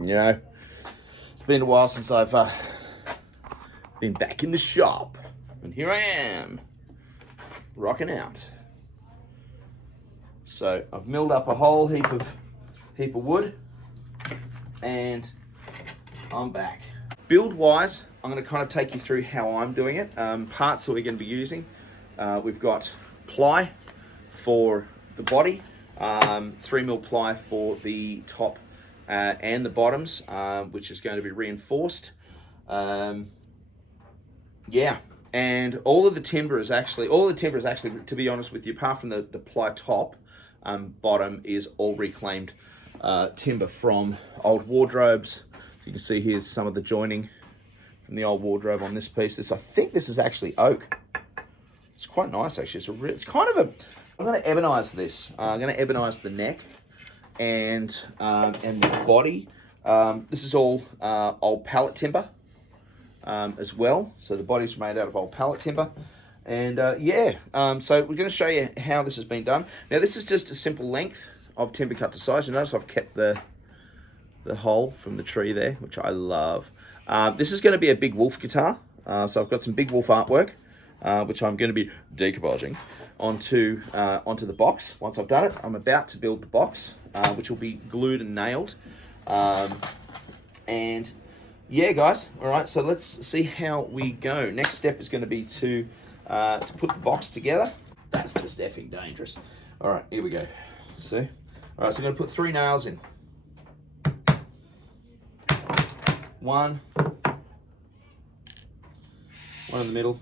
You know, it's been a while since I've been back in the shop, and here I am, rocking out. So I've milled up a whole heap of wood, and I'm back. Build-wise, I'm going to kind of take you through how I'm doing it. Parts that we're going to be using. We've got ply for the body, 3mm ply for the top and the bottoms, which is going to be reinforced. Yeah, and all of the timber is actually, to be honest with you, apart from the ply top, bottom is all reclaimed timber from old wardrobes. So you can see here's some of the joining from the old wardrobe on this piece. I think this is actually oak. It's quite nice actually. It's kind of a, I'm going to ebonize this. I'm going to ebonize the neck and the body. This is all old pallet timber as well. So the body's made out of old pallet timber. And so we're going to show you how this has been done. Now this is just a simple length of timber cut to size. You notice I've kept the hole from the tree there, which I love. This is going to be a Big Wolf guitar. So I've got some Big Wolf artwork, which I'm going to be decoupaging onto the box. Once I've done it, I'm about to build the box, which will be glued and nailed. And yeah, guys, all right, so let's see how we go. Next step is going to be to put the box together. That's just effing dangerous. All right, here we go. See? All right, so I'm going to put 3 nails in. One in the middle.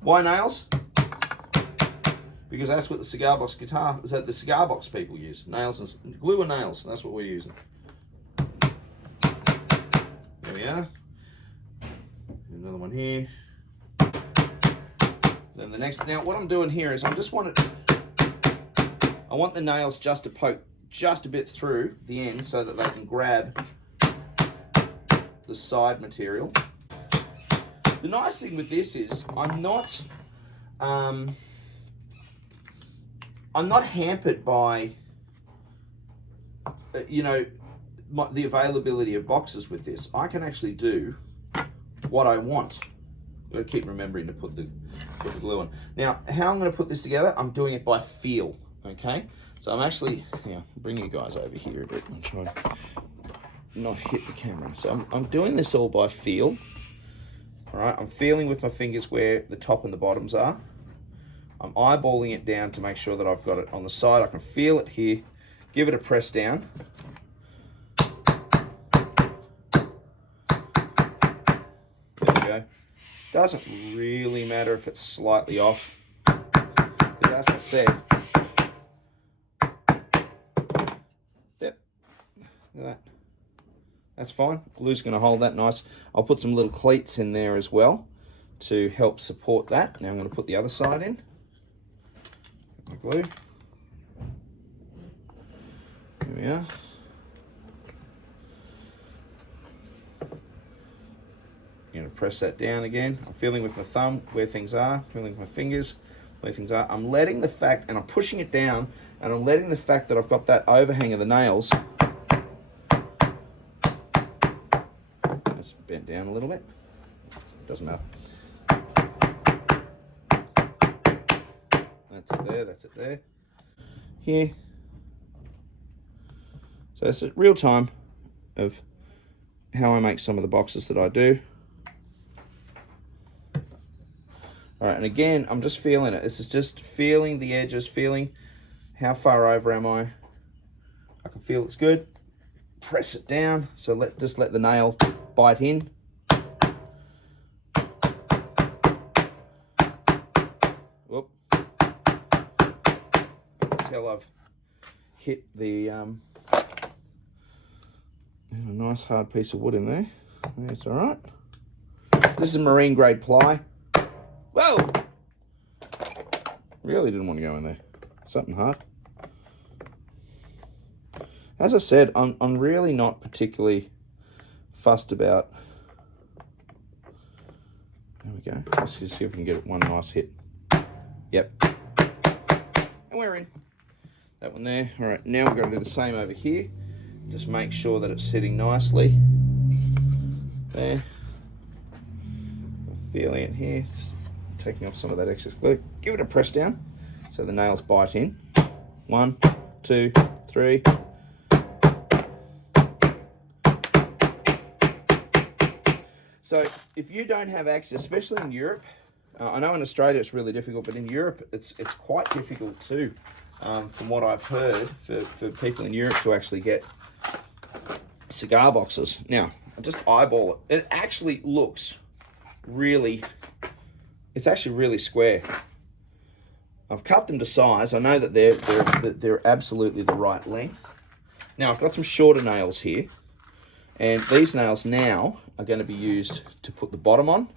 Why nails? Because that's what the cigar box guitar, is that the cigar box people use. Nails and glue and nails, and that's what we're using. There we are. Another one here. Then the next, now what I'm doing here is I want the nails just to poke just a bit through the end so that they can grab the side material. The nice thing with this is I'm not hampered by the availability of boxes with this. I can actually do what I want. I've got to keep remembering to put the glue on. Now, how I'm going to put this together, I'm doing it by feel. Okay, so I'm actually bring you guys over here a bit and try and not hit the camera. So I'm doing this all by feel. All right, I'm feeling with my fingers where the top and the bottoms are. I'm eyeballing it down to make sure that I've got it on the side. I can feel it here. Give it a press down. There we go. Doesn't really matter if it's slightly off, because as I said, yep, look at that. That's fine. Glue's going to hold that nice. I'll put some little cleats in there as well to help support that. Now I'm going to put the other side in. The glue. There we are. I'm going to press that down again. I'm feeling with my thumb where things are, feeling with my fingers where things are. I'm letting the fact, and I'm pushing it down, and I'm letting the fact that I've got that overhang of the nails bent down a little bit. Doesn't matter. That's it there, that's it there. Here. So it's real time of how I make some of the boxes that I do. All right, and again, I'm just feeling it. This is just feeling the edges, feeling how far over am I. I can feel it's good. Press it down. So just let the nail bite in. Whoop. I can tell I've hit the nice hard piece of wood in there. That's all right. This is marine grade ply. Whoa! Really didn't want to go in there. Something hard. As I said, I'm really not particularly fussed about. There we go. Let's just see if we can get one nice hit. Yep. And we're in. That one there. All right, now we're going to do the same over here. Just make sure that it's sitting nicely. There. Feeling it here. Just taking off some of that excess glue. Give it a press down so the nails bite in. 1, 2, 3. So if you don't have access, especially in Europe, I know in Australia it's really difficult, but in Europe it's quite difficult too, from what I've heard, for people in Europe to actually get cigar boxes. Now, I just eyeball it. It actually looks it's actually really square. I've cut them to size. I know that they're absolutely the right length. Now I've got some shorter nails here, and these nails now are going to be used to put the bottom on.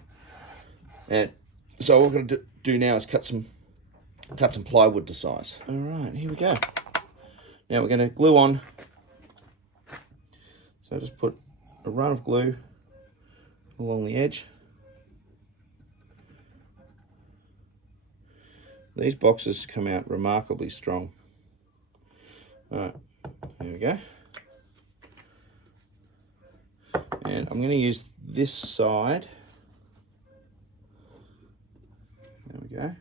And so what we're going to do now is cut some plywood to size. All right, here we go. Now we're going to glue on. So just put a run of glue along the edge. These boxes come out remarkably strong. All right, here we go. And I'm going to use this side. There we go.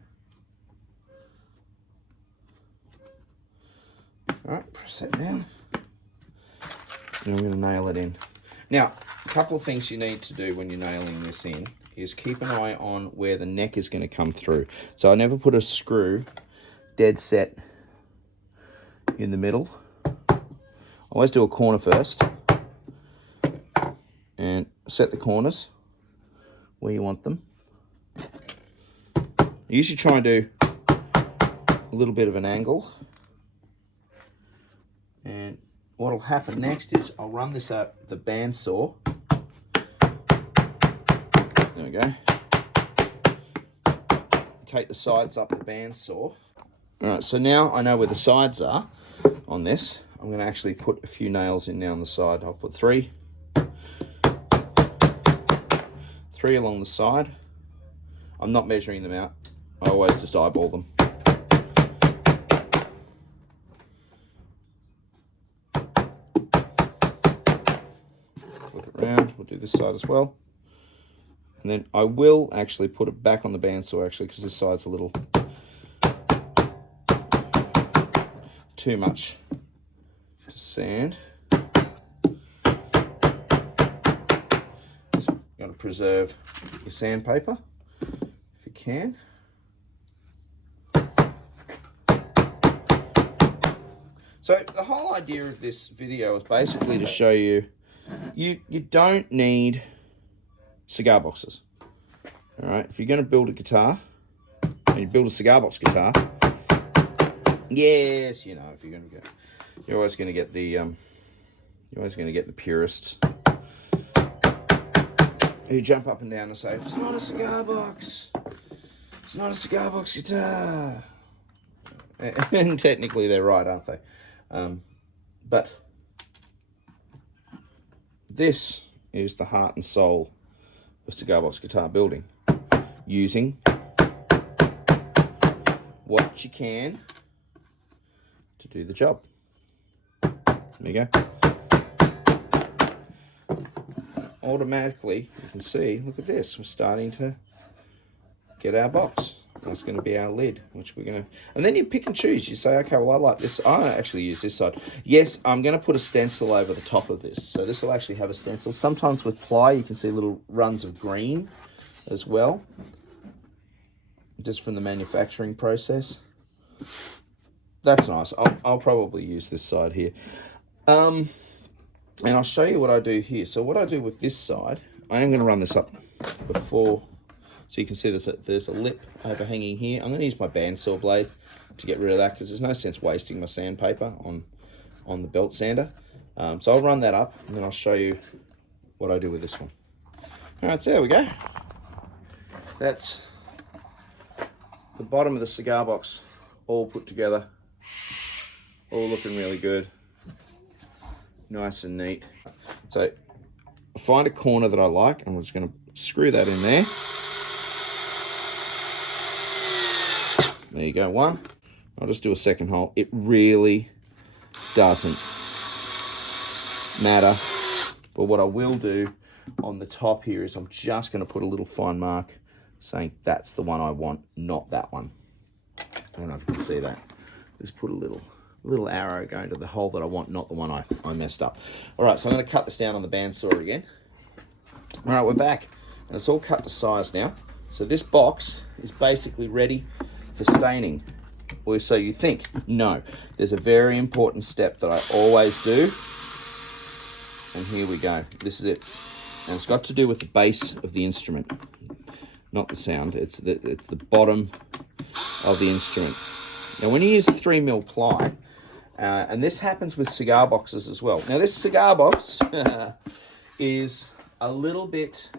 All right, press that down. And I'm going to nail it in. Now, a couple of things you need to do when you're nailing this in is keep an eye on where the neck is going to come through. So I never put a screw dead set in the middle. I always do a corner first. And set the corners where you want them. You usually try and do a little bit of an angle. And what will happen next is I'll run this up the bandsaw. There we go. Take the sides up the bandsaw. Alright, so now I know where the sides are on this. I'm going to actually put a few nails in now on the side. I'll put 3 along the side. I'm not measuring them out. I always just eyeball them. Flip it around. We'll do this side as well. And then I will actually put it back on the bandsaw actually, because this side's a little too much to sand. Got to preserve your sandpaper if you can. So the whole idea of this video is basically to show you, you don't need cigar boxes. All right, if you're going to build a guitar, and you build a cigar box guitar, yes, you know, if you're going to get, you're always going to get the purists who jump up and down and say, it's not a cigar box. It's not a cigar box guitar. And technically they're right, aren't they? But this is the heart and soul of cigar box guitar building. Using what you can to do the job. There you go. Automatically, you can see, look at this, we're starting to get our box. That's going to be our lid, which we're going to, and then you pick and choose. You say, okay, well, I like this. I actually use this side. Yes, I'm going to put a stencil over the top of this. So this will actually have a stencil. Sometimes with ply, you can see little runs of green as well, just from the manufacturing process. That's nice. I'll probably use this side here. And I'll show you what I do here. So what I do with this side, I am going to run this up before, so you can see there's a lip overhanging here. I'm going to use my bandsaw blade to get rid of that, because there's no sense wasting my sandpaper on the belt sander. So I'll run that up, and then I'll show you what I do with this one. All right, so there we go. That's the bottom of the cigar box all put together, all looking really good. Nice and neat. So find a corner that I like, and we're just going to screw that in there. There you go, one. I'll just do a second hole. It really doesn't matter. But what I will do on the top here is I'm just going to put a little fine mark saying that's the one I want, not that one. I don't know if you can see that. Just put a little arrow going to the hole that I want, not the one I messed up. All right, so I'm going to cut this down on the bandsaw again. All right, we're back, and it's all cut to size now. So this box is basically ready for staining. Or so you think. No, there's a very important step that I always do. And here we go. This is it. And it's got to do with the base of the instrument, not the sound. It's the bottom of the instrument. Now, when you use a 3mm ply, and this happens with cigar boxes as well. Now, this cigar box is a little bit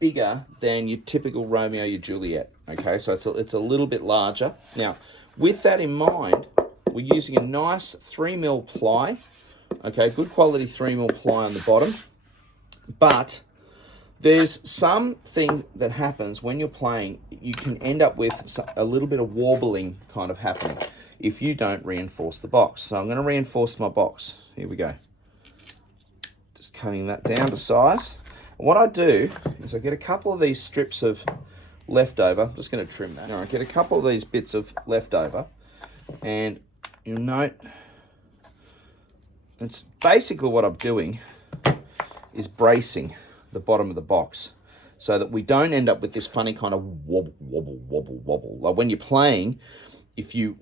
bigger than your typical Romeo, your Juliet. Okay, so it's a little bit larger. Now, with that in mind, we're using a nice 3mm ply. Okay, good quality 3mm ply on the bottom. But there's something that happens when you're playing. You can end up with a little bit of warbling kind of happening if you don't reinforce the box. So I'm going to reinforce my box. Here we go. Just cutting that down to size. And what I do is I get a couple of these strips of leftover. I'm just going to trim that. All right, get a couple of these bits of leftover, and you'll note it's basically what I'm doing is bracing the bottom of the box so that we don't end up with this funny kind of wobble. Like when you're playing, if you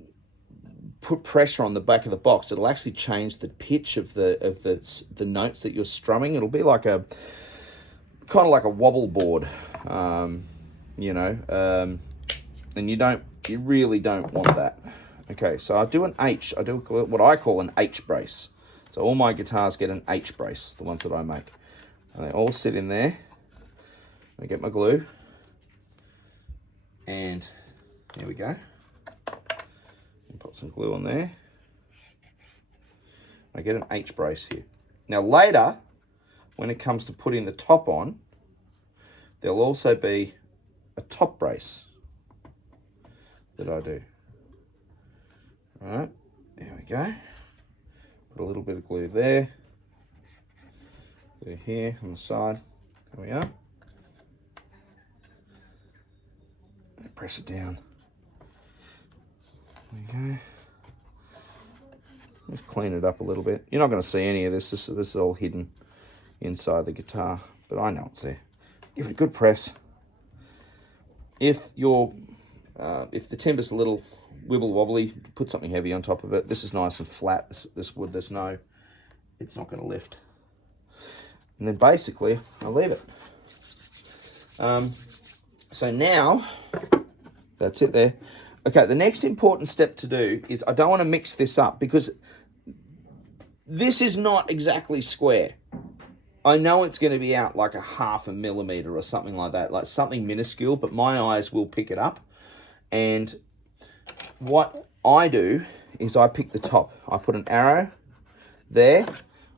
put pressure on the back of the box, it'll actually change the pitch of the notes that you're strumming. It'll be like a kind of like a wobble board, you know, and you really don't want that. Okay, so I do an H. I do what I call an H brace. So all my guitars get an H brace, the ones that I make. And they all sit in there. I get my glue. And there we go. And put some glue on there. I get an H brace here. Now later, when it comes to putting the top on, there'll also be a top brace that I do. All right, there we go. Put a little bit of glue there. Glue here on the side. There we are. And press it down. There we go. Let's clean it up a little bit. You're not going to see any of this. This is all hidden inside the guitar, but I know it's there. Give it a good press. If the timber's a little wibble wobbly, put something heavy on top of it. This is nice and flat. This wood, it's not going to lift. And then basically I leave it. So now that's it there. Okay, the next important step to do is I don't want to mix this up because this is not exactly square. I know it's going to be out like a 0.5 millimeter or something like that, like something minuscule, but my eyes will pick it up. And what I do is I pick the top. I put an arrow there.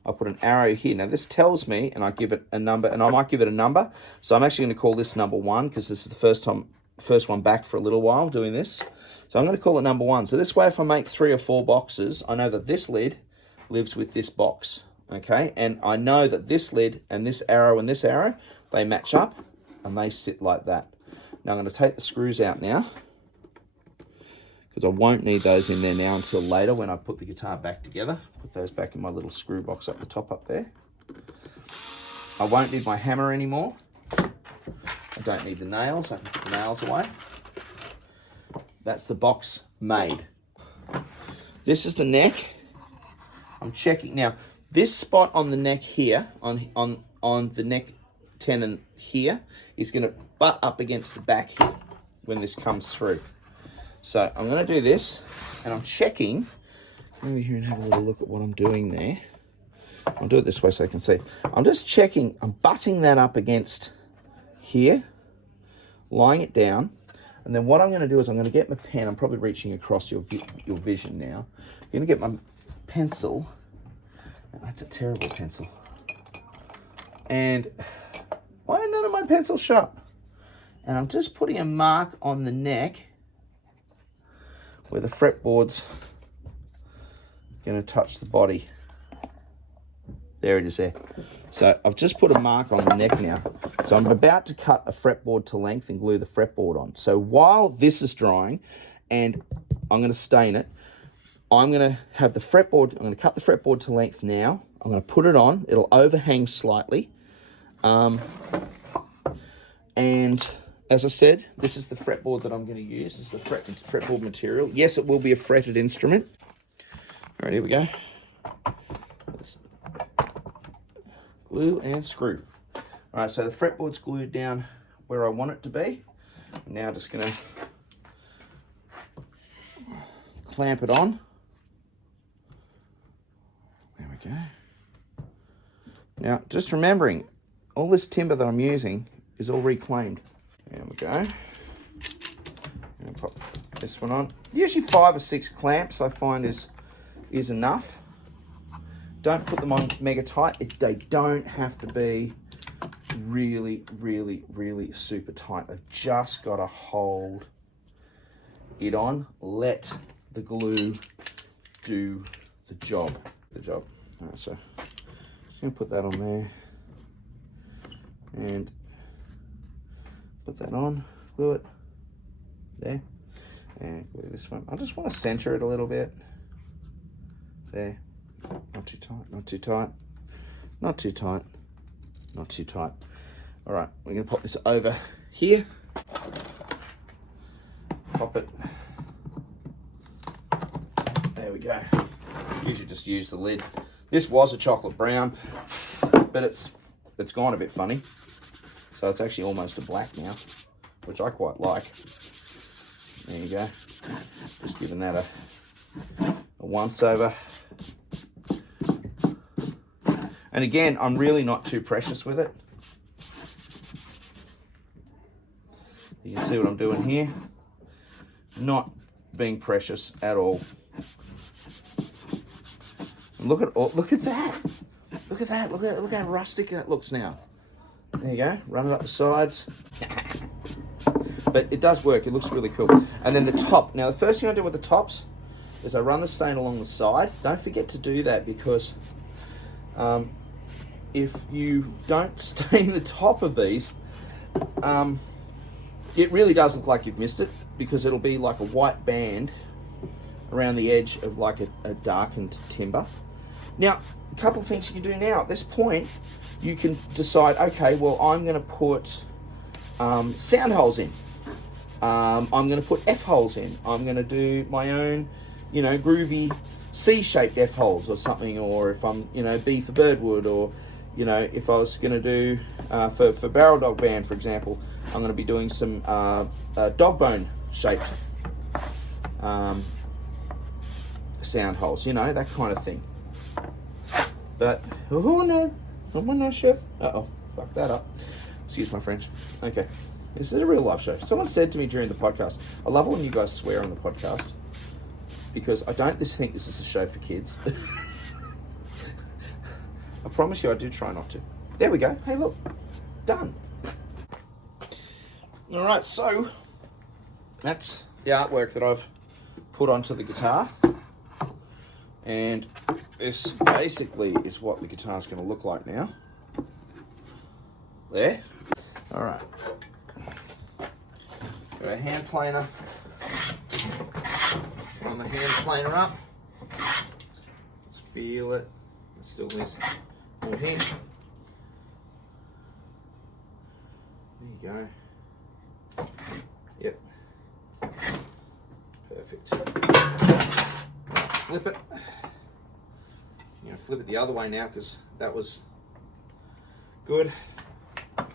I put an arrow here. Now this tells me, and I give it a number, and I might give it a number. So I'm actually going to call this number 1 because this is the first one back for a little while doing this. So I'm going to call it number 1. So this way, if I make 3 or 4 boxes, I know that this lid lives with this box. Okay, and I know that this lid and this arrow, they match up and they sit like that. Now I'm going to take the screws out now because I won't need those in there now until later when I put the guitar back together. Put those back in my little screw box up the top up there. I won't need my hammer anymore. I don't need the nails. I can put the nails away. That's the box made. This is the neck. I'm checking now. This spot on the neck here, on the neck tenon here, is going to butt up against the back here when this comes through. So I'm going to do this, and I'm checking. Come over here and have a little look at what I'm doing there. I'll do it this way so I can see. I'm just checking. I'm butting that up against here, lying it down, and then what I'm going to do is I'm going to get my pen. I'm probably reaching across your vision now. I'm going to get my pencil. That's a terrible pencil. And why are none of my pencils sharp? And I'm just putting a mark on the neck where the fretboard's going to touch the body. There it is there. So I've just put a mark on the neck now. So I'm about to cut a fretboard to length and glue the fretboard on. So while this is drying and I'm going to stain it, I'm going to have the fretboard, I'm going to cut the fretboard to length now. I'm going to put it on. It'll overhang slightly. And as I said, this is the fretboard that I'm going to use. This is the fretboard material. Yes, it will be a fretted instrument. All right, here we go. Let's glue and screw. All right, so the fretboard's glued down where I want it to be. I'm now just going to clamp it on. There we go. Now, just remembering, all this timber that I'm using is all reclaimed. There we go. And pop this one on. Usually 5 or 6 clamps I find is enough. Don't put them on mega tight. They don't have to be really, really, really super tight. They've just got to hold it on. Let the glue do the job. All right, so just gonna put that on there and put that on, glue it there, and glue this one. I just want to center it a little bit. There. Not too tight, not too tight, not too tight, not too tight. All right, we're going to pop this over here. Pop it. There we go. Usually just use the lid. This was a chocolate brown, but it's gone a bit funny. So it's actually almost a black now, which I quite like. There you go. Just giving that a once over. And again, I'm really not too precious with it. You can see what I'm doing here. Not being precious at all. And look at that. Look at that. Look how rustic that looks now. There you go. Run it up the sides. But it does work. It looks really cool. And then the top. Now, the first thing I do with the tops is I run the stain along the side. Don't forget to do that because if you don't stain the top of these, it really does look like you've missed it because it'll be like a white band around the edge of like a darkened timber. Now, a couple of things you can do now. At this point, you can decide, okay, well, I'm going to put sound holes in. I'm going to put F holes in. I'm going to do my own, groovy C-shaped F holes or something, or if I'm, B for birdwood, or, if I was going to do, for barrel dog band, for example, I'm going to be doing some dog bone shaped sound holes, that kind of thing. But, oh no, chef. Uh-oh, fuck that up. Excuse my French. Okay, this is a real life show. Someone said to me during the podcast, I love it when you guys swear on the podcast, because I don't think this is a show for kids. I promise you I do try not to. There we go. Hey, look. Done. All right, so that's the artwork that I've put onto the guitar. And this basically is what the guitar's going to look like now. There. All right. Got a hand planer. Run the hand planer up. Let's feel it. It still needs more here. There you go. Yep. Perfect. Flip it. Flip it the other way now because that was good. I'm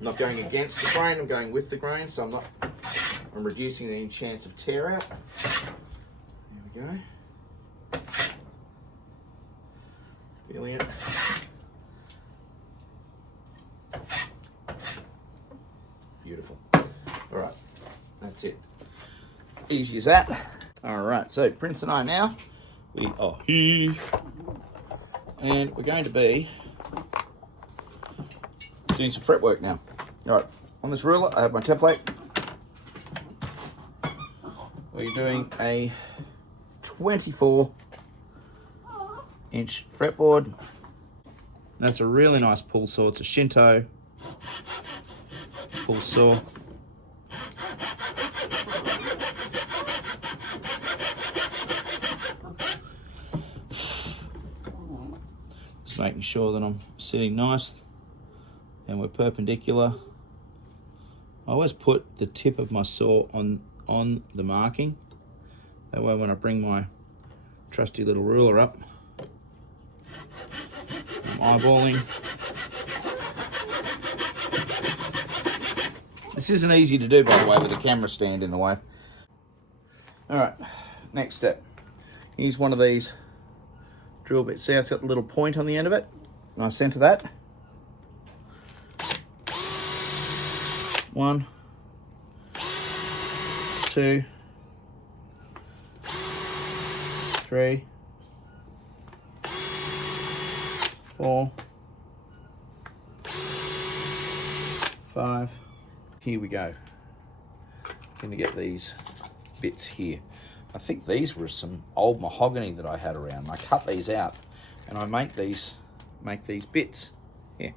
not going against the grain, I'm going with the grain, so I'm reducing the chance of tear out. There we go. Feeling it. Beautiful. All right, that's it. Easy as that. All right, so Prince and I now, we are here, and we're going to be doing some fretwork now. All right, on this ruler, I have my template. We're doing a 24 inch fretboard. That's a really nice pull saw. It's a Shinto pull saw. Just making sure that I'm sitting nice and we're perpendicular. I always put the tip of my saw on the marking. That way when I bring my trusty little ruler up, I'm eyeballing. This isn't easy to do, by the way, with the camera stand in the way. All right, next step. Use one of these drill bits. See how it's got the little point on the end of it? And I center that. 1, 2, 3, 4, 5. Here we go. Going to get these bits here. I think these were some old mahogany that I had around. I cut these out and I make these bits here.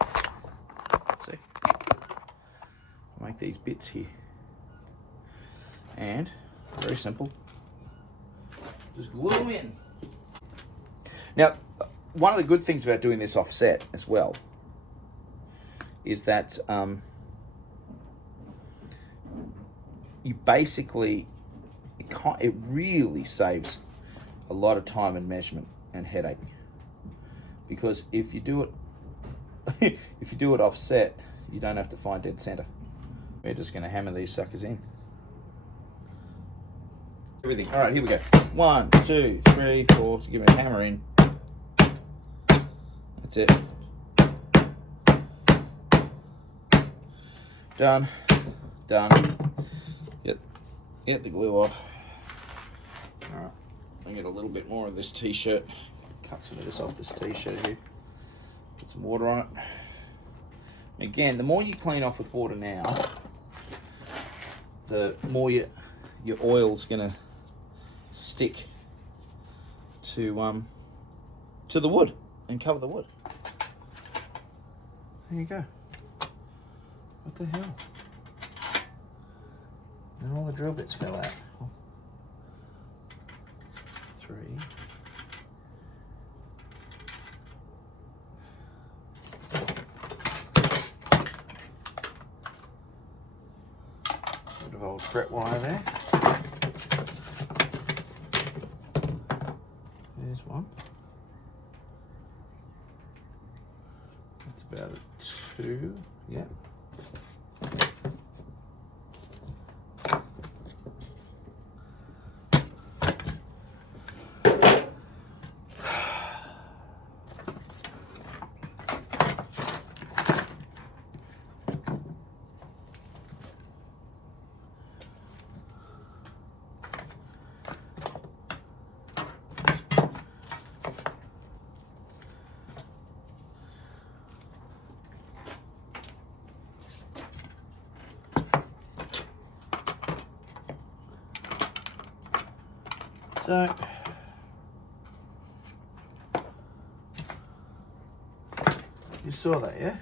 See? I make these bits here. And very simple. Just glue them in. Now, one of the good things about doing this offset as well is that you basically, it really saves a lot of time and measurement and headache, because if you do it if you do it offset, you don't have to find dead center. We're just going to hammer these suckers in. Everything. All right, here we go. 1, 2, 3, 4. So give me a hammer in. That's it. Done. Done. Get the glue off. All right. I get a little bit more of this t-shirt. Cut some of this off this t-shirt here. Put some water on it. Again, the more you clean off with water now, the more your oil's gonna stick to the wood and cover the wood. There you go. What the hell? And all the drill bits fell out. 3. Bit of old fret wire there. There's one. That's about a 2. Yeah. So, you saw that, yeah?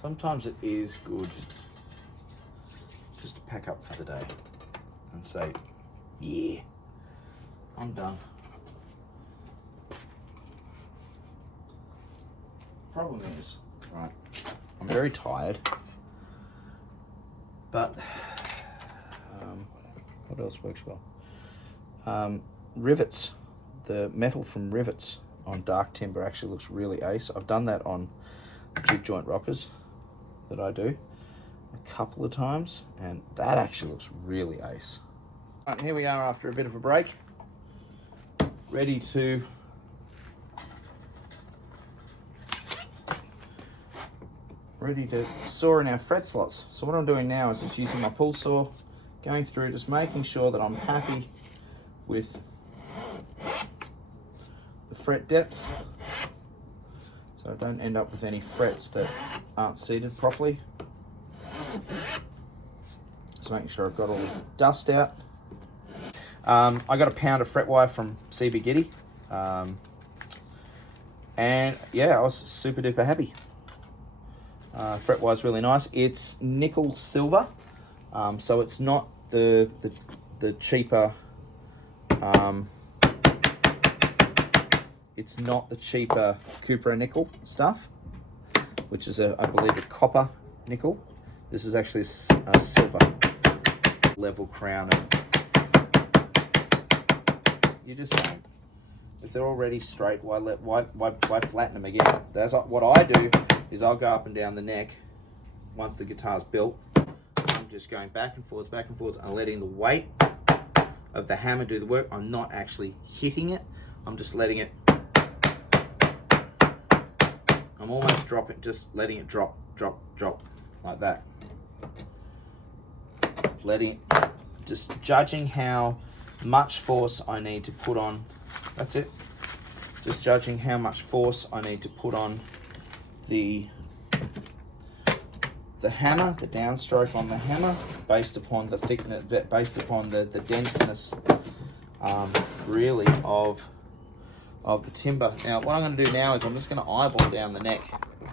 Sometimes it is good just to pack up for the day and say, yeah, I'm done. Problem is, right, I'm very tired, but what else works well? Rivets, the metal from rivets on dark timber actually looks really ace. I've done that on jig joint rockers that I do a couple of times, and that actually looks really ace. Right, here we are after a bit of a break, ready to saw in our fret slots. So what I'm doing now is just using my pull saw, going through, just making sure that I'm happy with the fret depth, so I don't end up with any frets that aren't seated properly. Just making sure I've got all the dust out. I got a pound of fret wire from CB Giddy. And yeah, I was super duper happy. Fret wire is really nice. It's nickel silver, so it's not the cheaper. It's not the cheaper Cupra nickel stuff, which is I believe a copper nickel. This is actually a silver level crown. And you just don't. If they're already straight, why flatten them again? That's what I do. Is I'll go up and down the neck once the guitar's built. I'm just going back and forwards, and letting the weight of the hammer do the work. I'm not actually hitting it. I'm just letting it. I'm almost dropping, just letting it drop, like that. Just judging how much force I need to put on. That's it. Just judging how much force I need to put on the hammer, the downstroke on the hammer, based upon the thickness, based upon the denseness, really of the timber. Now, what I'm going to do now is I'm just going to eyeball down the neck.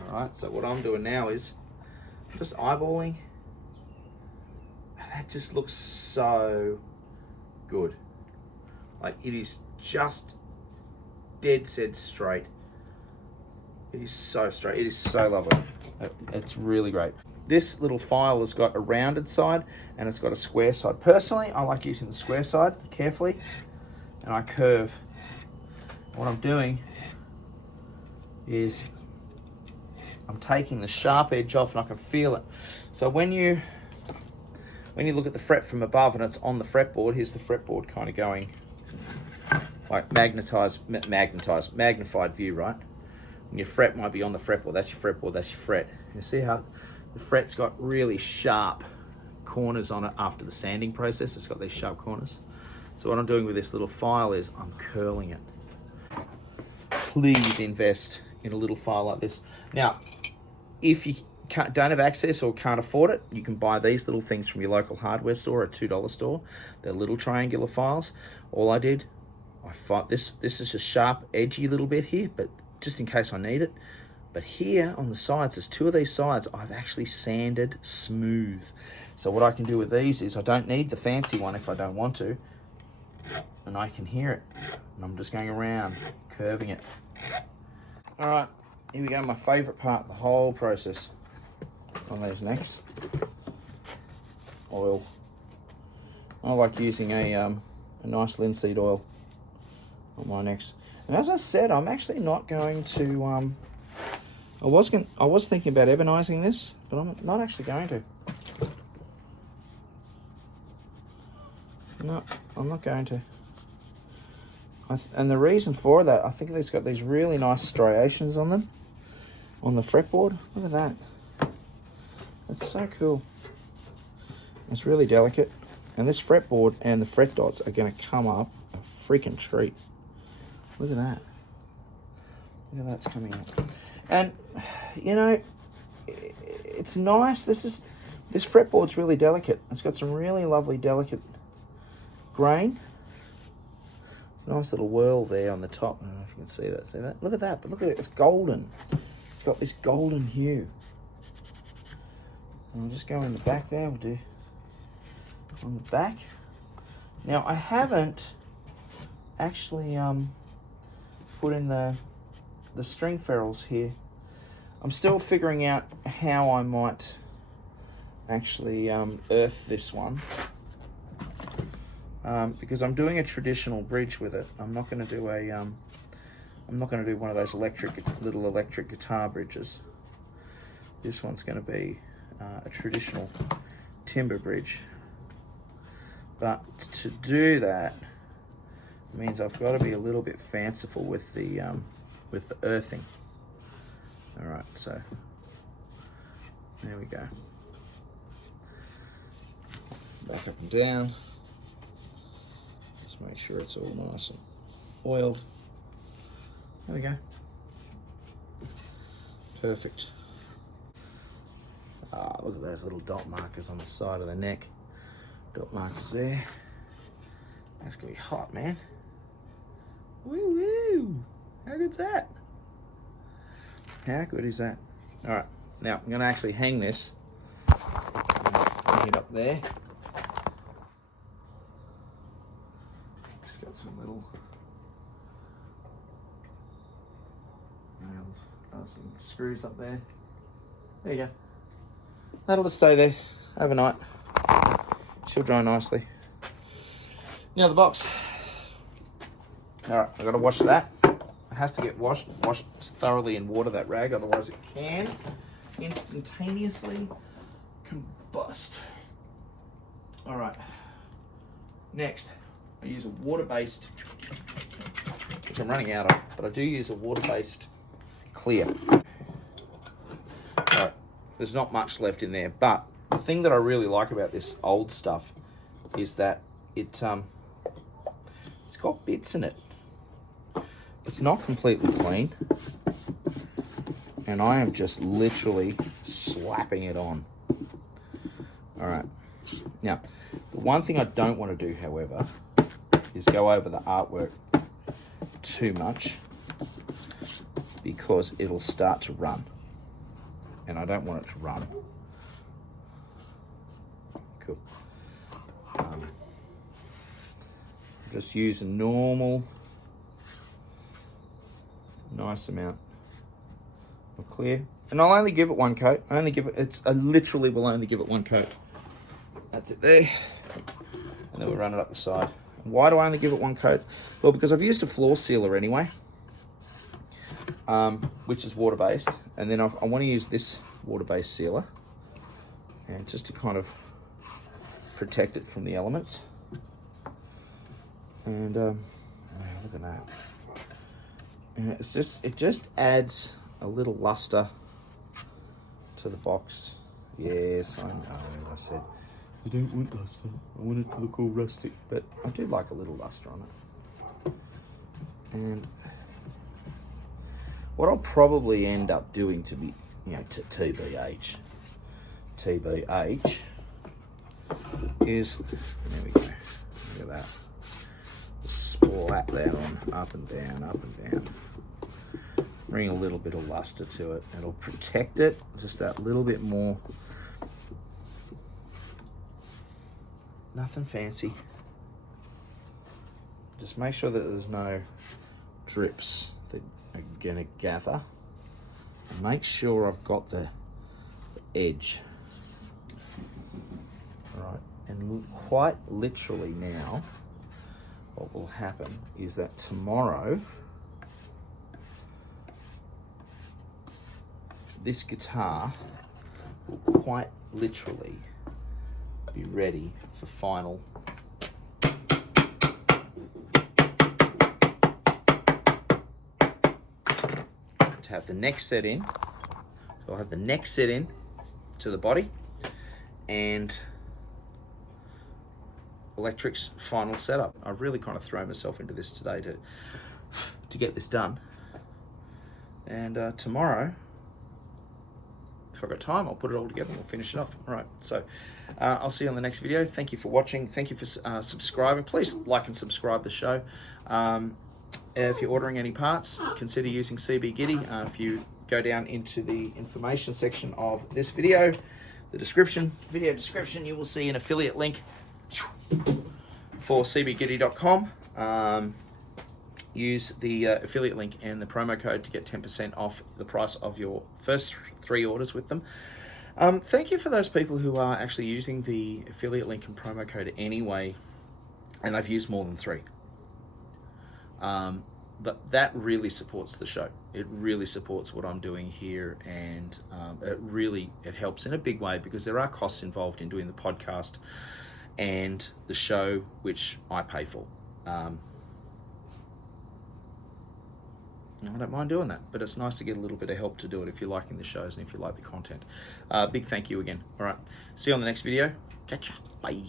All right. So what I'm doing now is just eyeballing. That just looks so good. Like, it is just dead set straight. It is so straight. It is so lovely. It's really great. This little file has got a rounded side and it's got a square side. Personally, I like using the square side carefully, and I curve. What I'm doing is I'm taking the sharp edge off, and I can feel it. So when you look at the fret from above and it's on the fretboard, here's the fretboard kind of going like magnified view, right? And your fret might be on the fretboard. That's your fretboard, that's your fret. You see how the fret's got really sharp corners on it after the sanding process. It's got these sharp corners. So what I'm doing with this little file is I'm curling it. Please invest in a little file like this. Now, if you don't have access or can't afford it, you can buy these little things from your local hardware store or $2 store. They're little triangular files. All I did, this is a sharp, edgy little bit here, but just in case I need it. But here on the sides, there's two of these sides I've actually sanded smooth. So what I can do with these is I don't need the fancy one if I don't want to, and I can hear it. And I'm just going around, curving it. All right, here we go, my favorite part of the whole process on these necks. Oil. I like using a nice linseed oil on my necks. And as I said, I'm actually not going to, I was thinking about ebonizing this, but I'm not actually going to. No, I'm not going to. And the reason for that, I think it's got these really nice striations on them, on the fretboard. Look at that. It's so cool. It's really delicate. And this fretboard and the fret dots are going to come up a freaking treat. Look at that. Look at that's coming up. And, you know, it's nice. This fretboard's really delicate. It's got some really lovely delicate grain. It's a nice little whirl there on the top. I don't know if you can see that. See that? Look at that. But look at it. It's golden. It's got this golden hue. And I'll just go in the back there. We'll do on the back. Now, I haven't actually put in the string ferrules here. I'm still figuring out how I might actually earth this one, because I'm doing a traditional bridge with it. I'm not going to do I'm not going to do one of those little electric guitar bridges. This one's going to be a traditional timber bridge. But to do that means I've got to be a little bit fanciful with the earthing. All right, so there we go. Back up and down. Just make sure it's all nice and oiled. There we go. Perfect. Ah, look at those little dot markers on the side of the neck. Dot markers there. That's gonna be hot, man. Woo woo! How good's that? How good is that? All right, now I'm gonna actually hang this. Hang it up there. Just got some little nails, some screws up there. There you go. That'll just stay there overnight. She'll dry nicely. Now the box. All right, I've got to wash that. It has to get washed thoroughly in water, that rag, otherwise it can instantaneously combust. All right, next I use a water-based, which I'm running out of, but I do use a water-based clear. All right, there's not much left in there, but the thing that I really like about this old stuff is that it's got bits in it. It's not completely clean, and I am just literally slapping it on. All right, now the one thing I don't want to do, however, is go over the artwork too much, because it'll start to run, and I don't want it to run. Cool. Just use a normal, nice amount of clear, and I'll only give it one coat. I literally will only give it one coat. That's it there, and then we'll run it up the side. Why do I only give it one coat? Well, because I've used a floor sealer anyway, which is water-based, and then I want to use this water-based sealer, and just to kind of protect it from the elements. And look at that. And it just adds a little luster to the box. Yes, I know. I said I don't want luster. I want it to look all rustic, but I do like a little luster on it. And what I'll probably end up doing, to be, TBH, is, there we go. Look at that. Slap that on, up and down, up and down. Bring a little bit of luster to it. It'll protect it just that little bit more. Nothing fancy. Just make sure that there's no drips that are gonna gather. And make sure I've got the edge. All right, and quite literally now, what will happen is that tomorrow, this guitar will quite literally be ready for final to have the neck set in. So I'll have the neck set in to the body, and electric's final setup. I've really kind of thrown myself into this today to get this done. And tomorrow, if I've got time, I'll put it all together and we'll finish it off. All right, so I'll see you on the next video. Thank you for watching. Thank you for subscribing. Please like and subscribe the show. If you're ordering any parts, consider using CB Giddy. If you go down into the information section of this video, the video description, you will see an affiliate link for cbgiddy.com. Use the affiliate link and the promo code to get 10% off the price of your first 3 orders with them. Thank you for those people who are actually using the affiliate link and promo code anyway, and I've used more than 3. But that really supports the show. It really supports what I'm doing here, and it helps in a big way, because there are costs involved in doing the podcast and the show, which I pay for. I don't mind doing that, but it's nice to get a little bit of help to do it if you're liking the shows and if you like the content. Big thank you again. All right, see you on the next video. Catch ya. Bye.